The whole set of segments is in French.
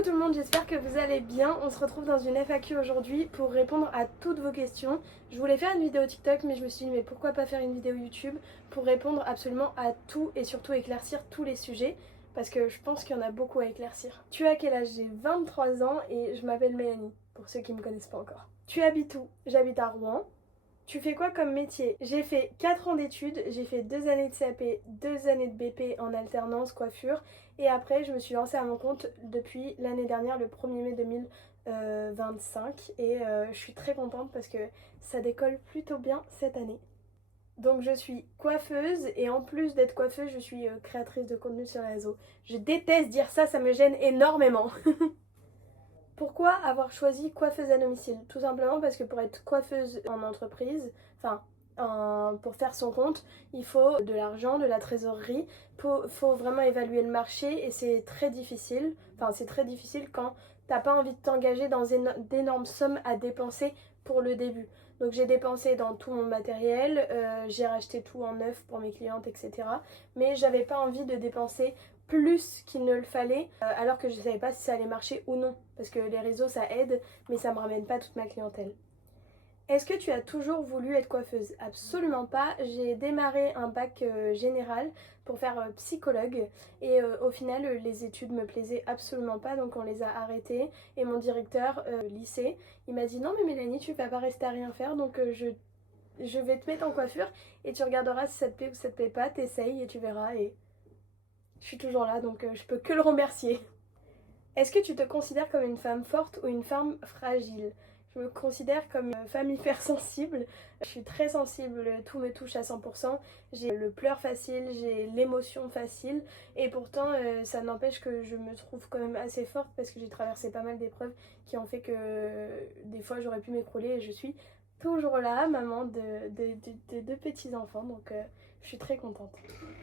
Coucou tout le monde, j'espère que vous allez bien. On se retrouve dans une FAQ aujourd'hui pour répondre à toutes vos questions. Je voulais faire une vidéo TikTok mais je me suis dit mais pourquoi pas faire une vidéo YouTube pour répondre absolument à tout et surtout éclaircir tous les sujets parce que je pense qu'il y en a beaucoup à éclaircir. Tu as quel âge? J'ai 23 ans et je m'appelle Mélanie, pour ceux qui ne me connaissent pas encore. Tu habites où? J'habite à Rouen. Tu fais quoi comme métier? J'ai fait 4 ans d'études, j'ai fait 2 années de CAP, 2 années de BP en alternance coiffure et après je me suis lancée à mon compte depuis l'année dernière, le 1er mai 2025 et je suis très contente parce que ça décolle plutôt bien cette année. Donc je suis coiffeuse et en plus d'être coiffeuse, je suis créatrice de contenu sur les réseaux. Je déteste dire ça, ça me gêne énormément. Pourquoi avoir choisi coiffeuse à domicile? Tout simplement parce que pour être coiffeuse en entreprise, pour faire son compte, il faut de l'argent, de la trésorerie, faut vraiment évaluer le marché et c'est très difficile. C'est très difficile quand t'as pas envie de t'engager dans d'énormes sommes à dépenser pour le début. Donc j'ai dépensé dans tout mon matériel, j'ai racheté tout en neuf pour mes clientes, etc. Mais j'avais pas envie de dépenser plus qu'il ne le fallait, alors que je ne savais pas si ça allait marcher ou non. Parce que les réseaux ça aide, mais ça ne me ramène pas toute ma clientèle. Est-ce que tu as toujours voulu être coiffeuse? Absolument pas. J'ai démarré un bac général pour faire psychologue et au final les études me plaisaient absolument pas donc on les a arrêtées et mon directeur lycée il m'a dit non mais Mélanie tu vas pas rester à rien faire donc je vais te mettre en coiffure et tu regarderas si ça te plaît ou si ça te plaît pas, t'essayes et tu verras et je suis toujours là donc je peux que le remercier. Est-ce que tu te considères comme une femme forte ou une femme fragile? Je me considère comme une femme hypersensible. Je suis très sensible, tout me touche à 100%. J'ai le pleur facile, j'ai l'émotion facile. Et pourtant, ça n'empêche que je me trouve quand même assez forte parce que j'ai traversé pas mal d'épreuves qui ont fait que des fois j'aurais pu m'écrouler et je suis toujours là, maman de deux petits-enfants. Donc je suis très contente.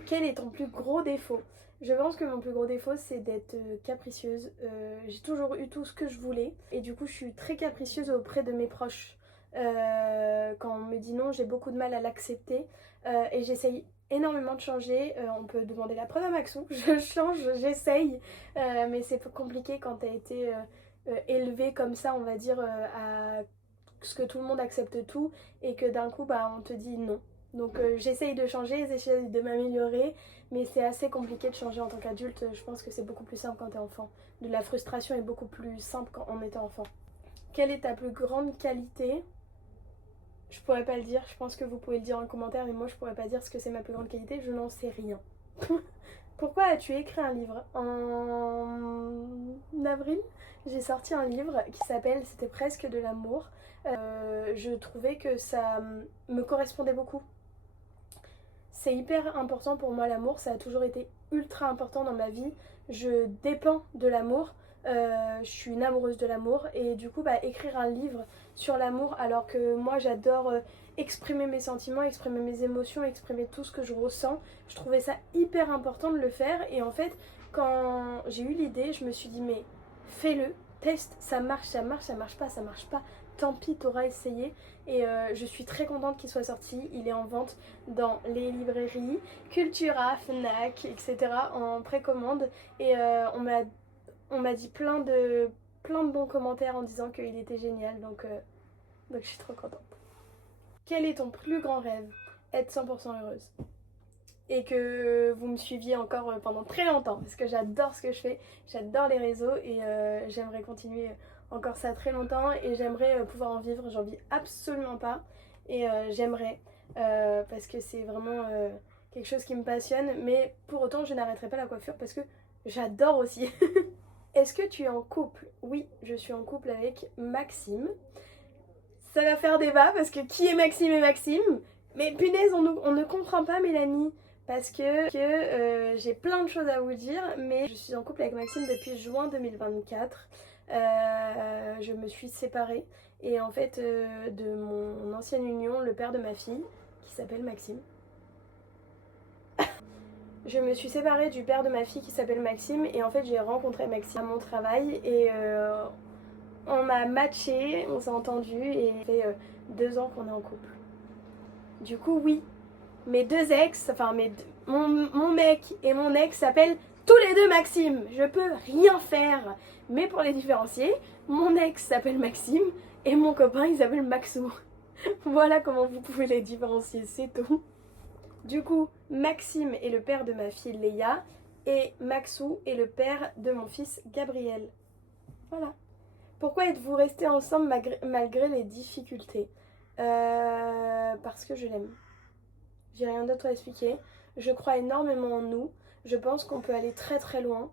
Quel est ton plus gros défaut? Je pense que mon plus gros défaut c'est d'être capricieuse. J'ai toujours eu tout ce que je voulais et du coup je suis très capricieuse auprès de mes proches. Quand on me dit non j'ai beaucoup de mal à l'accepter et j'essaye énormément de changer. On peut demander la preuve à Maxou, je change, j'essaye mais c'est compliqué quand t'as été élevée comme ça on va dire à ce que tout le monde accepte tout et que d'un coup on te dit non. Donc j'essaye de changer, j'essaye de m'améliorer, mais c'est assez compliqué de changer en tant qu'adulte. Je pense que c'est beaucoup plus simple quand t'es enfant. La frustration est beaucoup plus simple quand on était enfant. Quelle est ta plus grande qualité? Je pourrais pas le dire, je pense que vous pouvez le dire en commentaire, mais moi je pourrais pas dire ce que c'est ma plus grande qualité, je n'en sais rien. Pourquoi as-tu écrit un livre? En avril, j'ai sorti un livre qui s'appelle C'était presque de l'amour. Je trouvais que ça me correspondait beaucoup. C'est hyper important pour moi l'amour, ça a toujours été ultra important dans ma vie. Je dépends de l'amour, je suis une amoureuse de l'amour et du coup écrire un livre sur l'amour alors que moi j'adore exprimer mes sentiments, exprimer mes émotions, exprimer tout ce que je ressens. Je trouvais ça hyper important de le faire et en fait quand j'ai eu l'idée je me suis dit mais fais-le, teste, ça marche, ça marche, ça marche pas, ça marche pas. Tant pis, t'auras essayé et je suis très contente qu'il soit sorti. Il est en vente dans les librairies, Cultura, Fnac, etc. en précommande et on m'a dit plein de bons commentaires en disant qu'il était génial donc je suis trop contente. Quel est ton plus grand rêve? Être 100% heureuse. Et que vous me suiviez encore pendant très longtemps parce que j'adore ce que je fais, j'adore les réseaux et j'aimerais continuer encore ça très longtemps et j'aimerais pouvoir en vivre, j'en vis absolument pas et j'aimerais parce que c'est vraiment quelque chose qui me passionne mais pour autant je n'arrêterai pas la coiffure parce que j'adore aussi. Est-ce que tu es en couple? Oui, je suis en couple avec Maxime. Ça va faire débat parce que qui est Maxime et Maxime? Mais punaise, on ne comprend pas Mélanie parce que j'ai plein de choses à vous dire, mais je suis en couple avec Maxime depuis juin 2024. Je me suis séparée et en fait de mon ancienne union, le père de ma fille, qui s'appelle Maxime. Je me suis séparée du père de ma fille qui s'appelle Maxime et en fait j'ai rencontré Maxime à mon travail et on m'a matché, on s'est entendu et ça fait 2 ans qu'on est en couple. Du coup oui, mes deux ex, mon mec et mon ex s'appellent tous les deux Maxime, je peux rien faire. Mais pour les différencier, mon ex s'appelle Maxime et mon copain il s'appelle Maxou. Voilà comment vous pouvez les différencier, c'est tout. Du coup, Maxime est le père de ma fille Léa et Maxou est le père de mon fils Gabriel. Voilà. Pourquoi êtes-vous restés ensemble malgré les difficultés? Parce que je l'aime. J'ai rien d'autre à expliquer. Je crois énormément en nous. Je pense qu'on peut aller très très loin.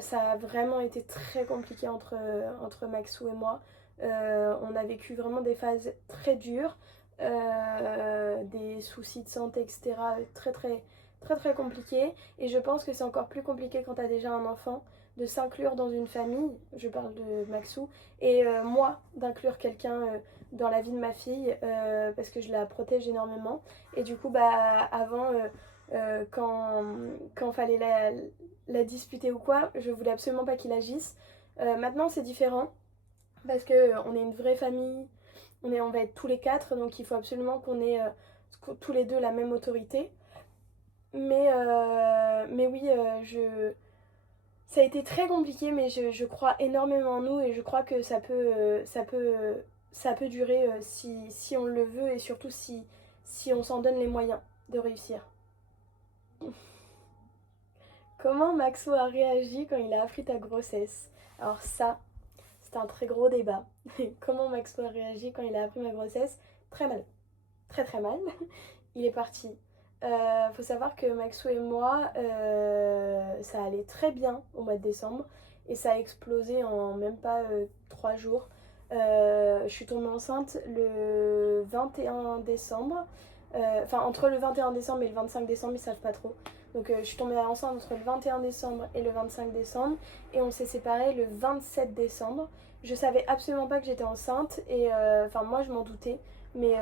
Ça a vraiment été très compliqué entre Maxou et moi. On a vécu vraiment des phases très dures, des soucis de santé, etc. Très très très très compliqués. Et je pense que c'est encore plus compliqué quand tu as déjà un enfant de s'inclure dans une famille. Je parle de Maxou. Et moi, d'inclure quelqu'un dans la vie de ma fille parce que je la protège énormément. Et du coup, avant, quand fallait la disputer ou quoi, je voulais absolument pas qu'il agisse. Maintenant, c'est différent parce que on est une vraie famille, on va être tous les quatre, donc il faut absolument qu'on ait tous les deux la même autorité. Mais oui, ça a été très compliqué, mais je crois énormément en nous et je crois que ça peut durer si on le veut et surtout si on s'en donne les moyens de réussir. Comment Maxo a réagi quand il a appris ta grossesse? Alors ça, c'est un très gros débat. Comment Maxo a réagi quand il a appris ma grossesse? Très mal. Très très mal. Il est parti. Faut savoir que Maxo et moi, ça allait très bien au mois de décembre et ça a explosé en même pas 3 jours. Je suis tombée enceinte le 21 décembre. Enfin, entre le 21 décembre et le 25 décembre, ils savent pas trop. Donc, je suis tombée enceinte entre le 21 décembre et le 25 décembre. Et on s'est séparés le 27 décembre. Je savais absolument pas que j'étais enceinte. Et enfin, moi, je m'en doutais. Mais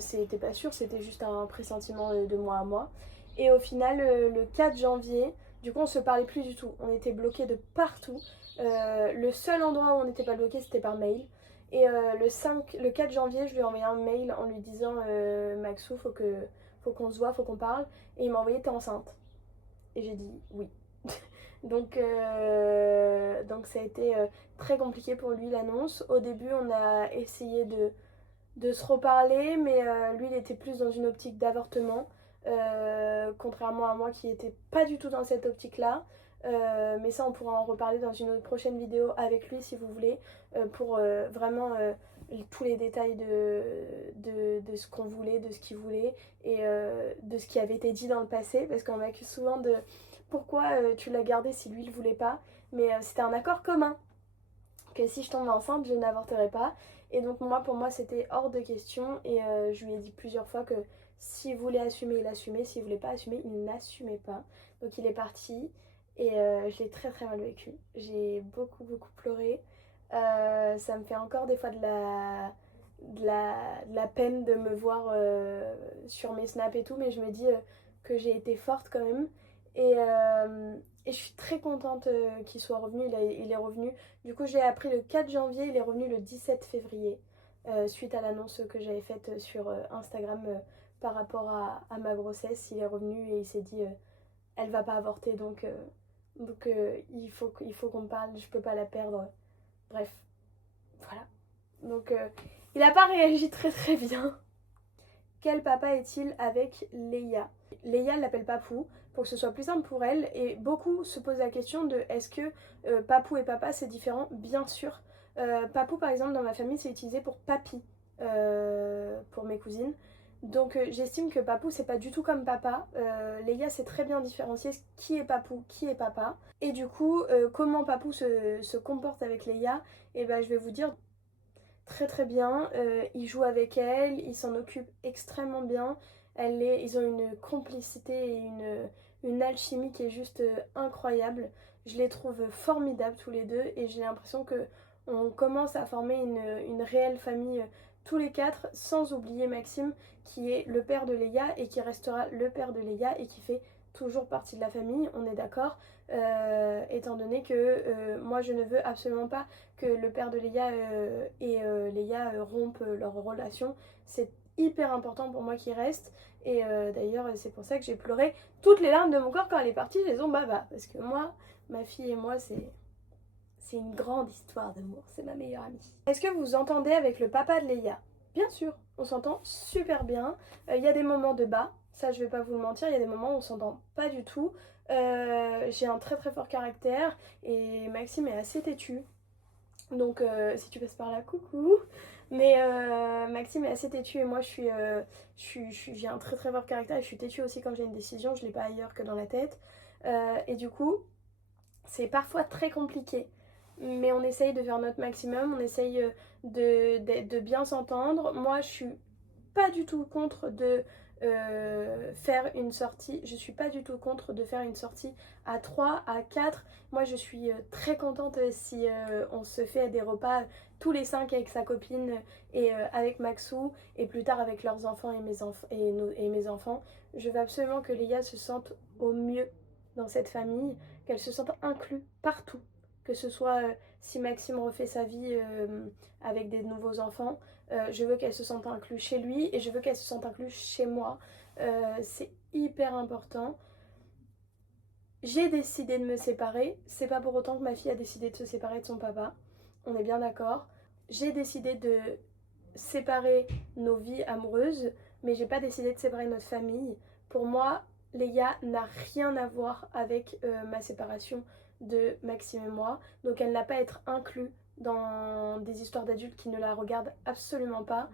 c'était pas sûr, c'était juste un pressentiment de mois à mois. Et au final, le 4 janvier, du coup, on se parlait plus du tout. On était bloqués de partout. Le seul endroit où on n'était pas bloqués, c'était par mail. Et le 4 janvier, je lui ai envoyé un mail en lui disant Maxou, faut qu'on se voit, faut qu'on parle. Et il m'a envoyé t'es enceinte. Et j'ai dit oui. Donc ça a été très compliqué pour lui l'annonce. Au début, on a essayé de se reparler, mais lui, il était plus dans une optique d'avortement. Contrairement à moi qui était pas du tout dans cette optique-là. Mais ça, on pourra en reparler dans une autre prochaine vidéo avec lui si vous voulez, pour vraiment tous les détails de ce qu'on voulait, de ce qu'il voulait et de ce qui avait été dit dans le passé, parce qu'on m'accuse souvent de pourquoi tu l'as gardé si lui il voulait pas, mais c'était un accord commun que si je tombe enceinte, je n'avorterai pas. Et donc moi, pour moi, c'était hors de question. Et je lui ai dit plusieurs fois que s'il voulait assumer, il assumait. S'il voulait pas assumer, il n'assumait pas. Donc il est parti. Et je l'ai très très mal vécu. J'ai beaucoup beaucoup pleuré. Ça me fait encore des fois de la peine de me voir sur mes snaps et tout. Mais je me dis que j'ai été forte quand même. Et je suis très contente qu'il soit revenu, il est revenu. Du coup, j'ai appris le 4 janvier, il est revenu le 17 février, suite à l'annonce que j'avais faite sur Instagram par rapport à ma grossesse. Il est revenu et il s'est dit, elle va pas avorter, donc il faut qu'on parle, je peux pas la perdre. Bref, voilà. Donc, il a pas réagi très très bien. Quel papa est-il avec Léa? Léa l'appelle Papou pour que ce soit plus simple pour elle et beaucoup se posent la question de est-ce que Papou et papa c'est différent? Bien sûr. Papou par exemple dans ma famille c'est utilisé pour papi pour mes cousines. Donc j'estime que Papou c'est pas du tout comme papa. Léa c'est très bien différencier qui est Papou, qui est papa. Et du coup comment Papou se comporte avec Léa, et ben je vais vous dire très très bien, il joue avec elle, il s'en occupe extrêmement bien. Ils ont une complicité et une alchimie qui est juste incroyable. Je les trouve formidables tous les deux et j'ai l'impression que on commence à former une réelle famille tous les quatre, sans oublier Maxime qui est le père de Léa et qui restera le père de Léa et qui fait toujours partie de la famille, on est d'accord, étant donné que moi je ne veux absolument pas que le père de Léa et Léa rompent leur relation. C'est hyper important pour moi qu'il reste. Et d'ailleurs, c'est pour ça que j'ai pleuré toutes les larmes de mon corps quand elle est partie, je les ai baba. Parce que moi, ma fille et moi, c'est une grande histoire d'amour, c'est ma meilleure amie. Est-ce que vous entendez avec le papa de Léa? Bien sûr, on s'entend super bien. Il y a des moments de bas, ça je vais pas vous le mentir, il y a des moments où on s'entend pas du tout. J'ai un très très fort caractère et Maxime est assez têtu. Donc si tu passes par là, coucou. Mais Maxime est assez têtu et moi j'ai un très très fort caractère et je suis têtue aussi quand j'ai une décision, je l'ai pas ailleurs que dans la tête. Et du coup, c'est parfois très compliqué. Mais on essaye de faire notre maximum, on essaye de bien s'entendre. Moi, je suis pas du tout contre de faire une sortie. Je suis pas du tout contre de faire une sortie à 3, à 4. Moi, je suis très contente si on se fait des repas tous les 5 avec sa copine et avec Maxou et plus tard avec leurs enfants et mes enfants. Je veux absolument que Léa se sente au mieux dans cette famille, qu'elle se sente inclue partout. Que ce soit si Maxime refait sa vie avec des nouveaux enfants, je veux qu'elle se sente inclue chez lui et je veux qu'elle se sente inclue chez moi. C'est hyper important. J'ai décidé de me séparer. C'est pas pour autant que ma fille a décidé de se séparer de son papa. On est bien d'accord. J'ai décidé de séparer nos vies amoureuses, mais j'ai pas décidé de séparer notre famille. Pour moi, Léa n'a rien à voir avec ma séparation de Maxime et moi. Donc elle n'a pas à être inclue dans des histoires d'adultes qui ne la regardent absolument pas.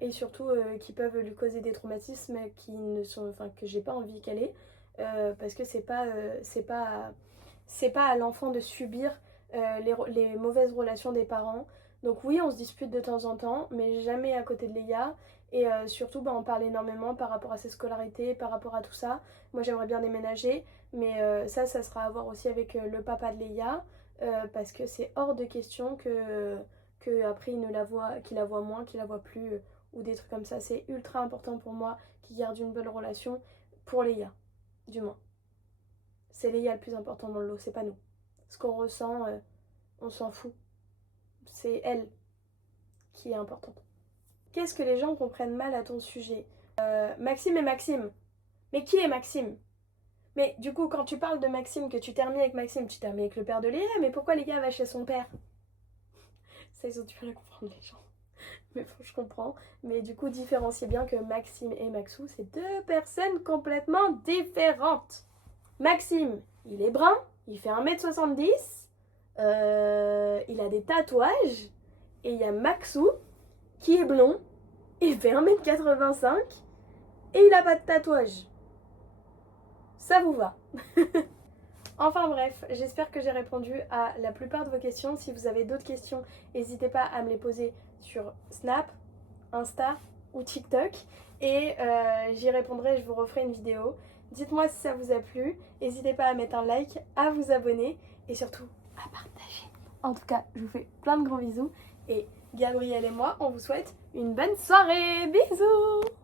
Et surtout qui peuvent lui causer des traumatismes qui ne sont, enfin, que j'ai pas envie qu'elle ait. Parce que c'est pas à l'enfant de subir les mauvaises relations des parents. Donc oui, on se dispute de temps en temps, mais jamais à côté de Léa. Et surtout, on parle énormément par rapport à ses scolarités, par rapport à tout ça. Moi, j'aimerais bien déménager, mais ça sera à voir aussi avec le papa de Léa, parce que c'est hors de question que après qu'il la voit moins, qu'il la voit plus, ou des trucs comme ça. C'est ultra important pour moi qu'il garde une bonne relation pour Léa, du moins. C'est Léa le plus important dans le lot, c'est pas nous. Ce qu'on ressent, on s'en fout. C'est elle qui est importante. Qu'est-ce que les gens comprennent mal à ton sujet? Maxime et Maxime. Mais qui est Maxime? Mais du coup, quand tu parles de Maxime, que tu termines avec Maxime, tu termines avec le père de Léa, mais pourquoi Léa va chez son père? Ça, ils ont du mal à comprendre, les gens. Mais bon, je comprends. Mais du coup, différenciez bien que Maxime et Maxou, c'est deux personnes complètement différentes. Maxime, il est brun, il fait 1m70, il a des tatouages, et il y a Maxou, qui est blond, il fait 1m85, et il a pas de tatouage. Ça vous va? Enfin bref, j'espère que j'ai répondu à la plupart de vos questions. Si vous avez d'autres questions, n'hésitez pas à me les poser sur Snap, Insta ou TikTok. Et j'y répondrai, je vous referai une vidéo. Dites-moi si ça vous a plu. N'hésitez pas à mettre un like, à vous abonner et surtout à partager. En tout cas, je vous fais plein de gros bisous. Et Gabrielle et moi, on vous souhaite une bonne soirée. Bisous!